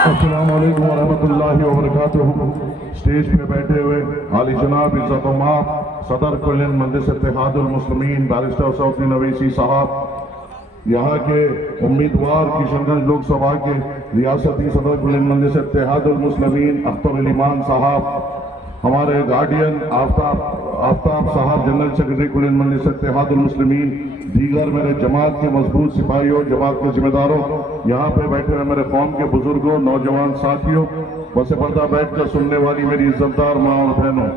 अस्सलाम वालेकुम वरहमतुल्लाहि वबरकातुहू। स्टेज पे बैठे हुए आली जनाब इज़्ज़त व माब सदर कुल्लिन मजलिस इत्तेहादुल मुस्लिमीन बैरिस्टर सऊदी अवैसी साहब, यहाँ के उम्मीदवार किशनगंज लोकसभा के रियासती सदर कुल्लिन मजलिस इत्तेहादुल मुस्लिमीन अख्तर अली मान साहब, हमारे गार्डियन आफ्ताब साहब जनरल सेक्रेटरी कुल्लिन मजलिस इत्तेहादुल मुस्लिमीन, दीगर मेरे जमात के मजबूत सिपाहियों, जमात के जिम्मेदारों, यहाँ पे बैठे हुए मेरे कौम के बुजुर्गों, नौजवान साथियों, बसे पर्दा बैठ कर सुनने वाली मेरी इज्जतदार माँ और बहनों,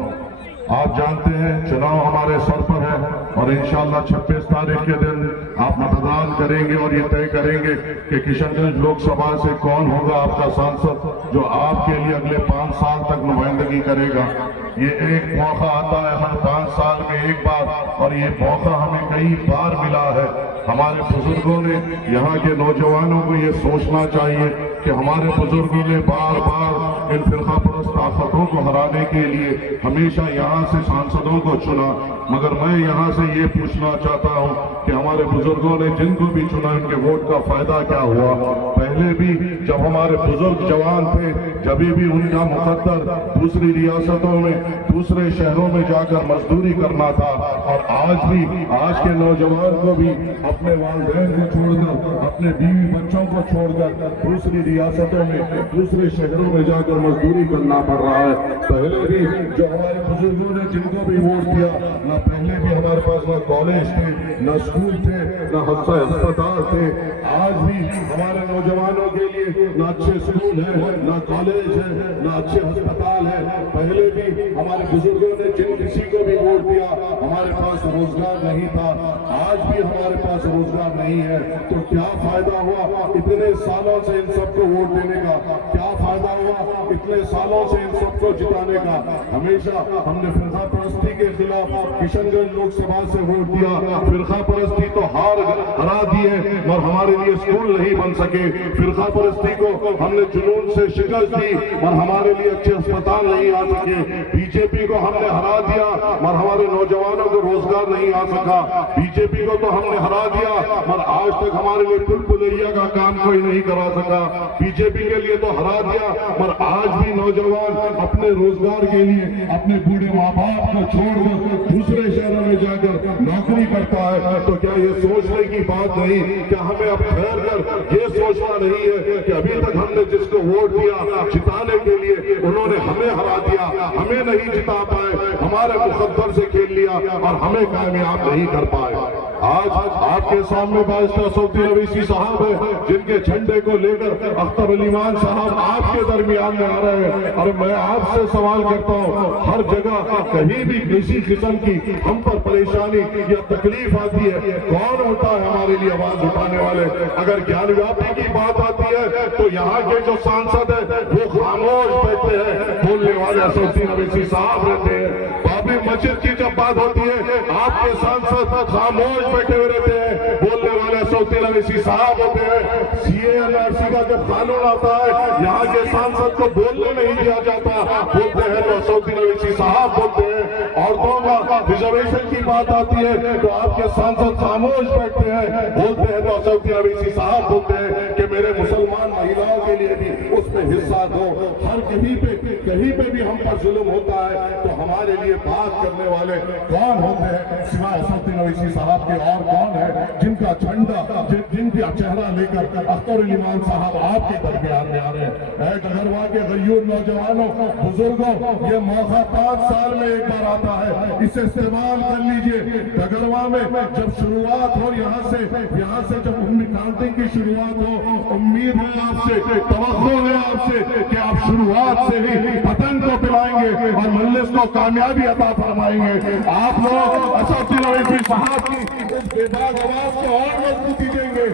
आप जानते हैं चुनाव हमारे सर पर है और इंशाअल्लाह 26 तारीख के दिन आप मतदान करेंगे और ये तय करेंगे कि किशनगंज लोकसभा से कौन होगा आपका सांसद जो आपके लिए अगले 5 साल तक नुमाइंदगी करेगा। ये एक मौका आता है हर 5 साल में एक बार और ये मौका हमें कई बार मिला है। हमारे बुजुर्गों ने, यहाँ के नौजवानों को ये सोचना चाहिए कि हमारे बुजुर्गों ने बार बार इन फिरका परस्त ताकतों को हराने के लिए हमेशा यहाँ से सांसदों को चुना, मगर मैं यहाँ से ये पूछना चाहता हूँ कि हमारे बुजुर्गों ने जिनको भी चुना इनके वोट का फायदा क्या हुआ। पहले भी जब हमारे बुजुर्ग जवान थे, जब भी उनका मुकद्दर दूसरी रियासतों में, दूसरे शहरों में जाकर मजदूरी करना था, और आज भी आज के नौजवान को भी अपने वालिदैन को छोड़कर, अपने बीवी बच्चों को छोड़कर दूसरी रियासतों में, दूसरे शहरों में जाकर मजदूरी करना पड़ रहा है। पहले भी जो हमारे बुजुर्गों ने जिनको भी वोट दिया, न पहले भी हमारे पास न कॉलेज थे, न स्कूल थे, न अस्पताल थे। आज भी हमारे नौजवानों के लिए न अच्छे स्कूल है, न कॉलेज है, न अच्छे अस्पताल है। पहले भी हमारे बुजुर्गों ने जिन किसी को भी वोट दिया, हमारे पास रोजगार नहीं था, आज भी हमारे पास रोजगार नहीं है। तो क्या फायदा हुआ इतने सालों से इन सबको वोट देने का? क्या फायदा हुआ इतने सालों से इन सबको जिताने का? हमेशा हमने फिरका परस्ती के खिलाफ किशनगंज लोकसभा से वोट दिया। फिरका परस्ती तो हरा दिए और हमारे लिए स्कूल नहीं बन सके। फिरका परस्ती को हमने जुनून से शिकस्त दी और हमारे लिए अच्छे अस्पताल नहीं आ सके। बीजेपी को हमने हरा दिया और हमारे नौजवानों को रोजगार नहीं आ सका। बीजेपी को तो हमने हरा दिया और आज तक हमारे लिए पुल पुलैया का काम कोई नहीं करा सका। बीजेपी के लिए तो हरा दिया और आज भी नौजवान अपने रोजगार के लिए अपने बूढ़े माँ बाप को छोड़कर दूसरे शहरों में जाकर नौकरी करता है। तो क्या ये सोचने की बात नहीं? क्या हमें अब ठहर कर ये सोचना नहीं है कि अभी तक हमने जिसको वोट दिया जिताने के लिए, उन्होंने हमें हरा दिया, हमें नहीं जिता पाए, हमारे मुकद्दर से खेल लिया और हमें कामयाब नहीं कर पाए। आज आपके सामने बैरिस्टर सऊदी अवैसी साहब है, जिनके झंडे को लेकर अख्तर अली मान साहब आपके दरमियान में आ रहे हैं। और मैं आपसे सवाल करता हूँ, हर जगह कहीं भी किसी किस्म की हम पर परेशानी या तकलीफ आती है, कौन होता है हमारे लिए आवाज उठाने वाले? अगर ज्ञान व्यापी की बात आती है तो यहाँ के जो सांसद है वो खामोश बैठते हैं, बोलने वाले सऊदी अवैसी साहब रहते हैं। बाबरी मस्जिद की जब बात होती है आपके सांसद खामोश बैठे हुए रहते हैं, बोलने वाले सऊदी अवैसी साहब होते हैं। CA/NRC का जब कानून आता है यहाँ के सांसद को बोलने नहीं दिया जाता, बोलते हैं तो सऊदी अवैसी साहब बोलते हैं। औरतों का रिजर्वेशन की बात आती है तो आपके सांसद खामोश बैठते हैं, बोलते हैं तो सऊदी अवैसी साहब बोलते हैं कि मेरे मुसलमान महिलाओं के लिए भी उसमें हिस्सा दो। हर कहीं पे भी हम पर जुल्म होता है तो हमारे लिए बात करने वाले कौन होते हैं सिवाय सऊदी अवैसी साहब के? और कौन है जिनका झंडा, जिनका चेहरा लेकर अख्तर अली मान साहब आपके दरमियान में आ रहे हैं? डगरवा के गयूर नौजवानों, बुजुर्गों, ये मौका 5 साल में एक बार आता है, इसे इस्तेमाल कर लीजिए। डगरवा में जब शुरुआत हो, यहाँ से जब काउंटिंग की शुरुआत हो, उम्मीद है आपसे, तवक्को है आपसे कि आप शुरुआत से ही वतन को पिलाएंगे और मजलिस को कामयाबी अता फरमाएंगे। आप लोग सऊदी अवैसी साहब की इस बेदाग आवाज को और मजबूती देंगे।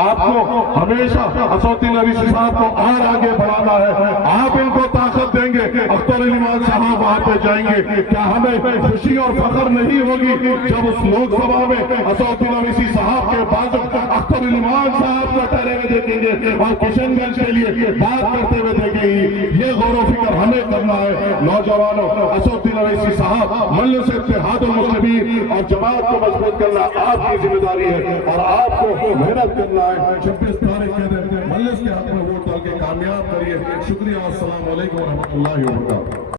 आपको ہمیشہ اسودین اویسی صاحب کو اور آگے بڑھانا ہے. آپ ان کو طاقت دیں گے. اختر علی مان صاحب وہاں پہ جائیں گے. کیا ہمیں خوشی اور فخر نہیں ہوگی جب اس لوک سبھا میں اسودین اویسی صاحب کے بعد اختر علی مان صاحب کو ٹھہرے ہوئے دیکھیں گے اور کشن گنج کے لیے بات کرتے ہوئے دیکھیں گے؟ یہ غور و فکر ہمیں کرنا ہے. نوجوانوں، اسودین اویسی صاحب مجلس اتحاد المسلمین اور جماعت کو مضبوط کرنا آپ کی ذمہ داری ہے اور آپ کو محنت کرنا ہے. 26 تاریخ کے دن مجلس کے حق میں ووٹ ڈال کے کامیاب کریے. شکریہ. السلام علیکم ورحمۃ اللہ وبرکاتہ.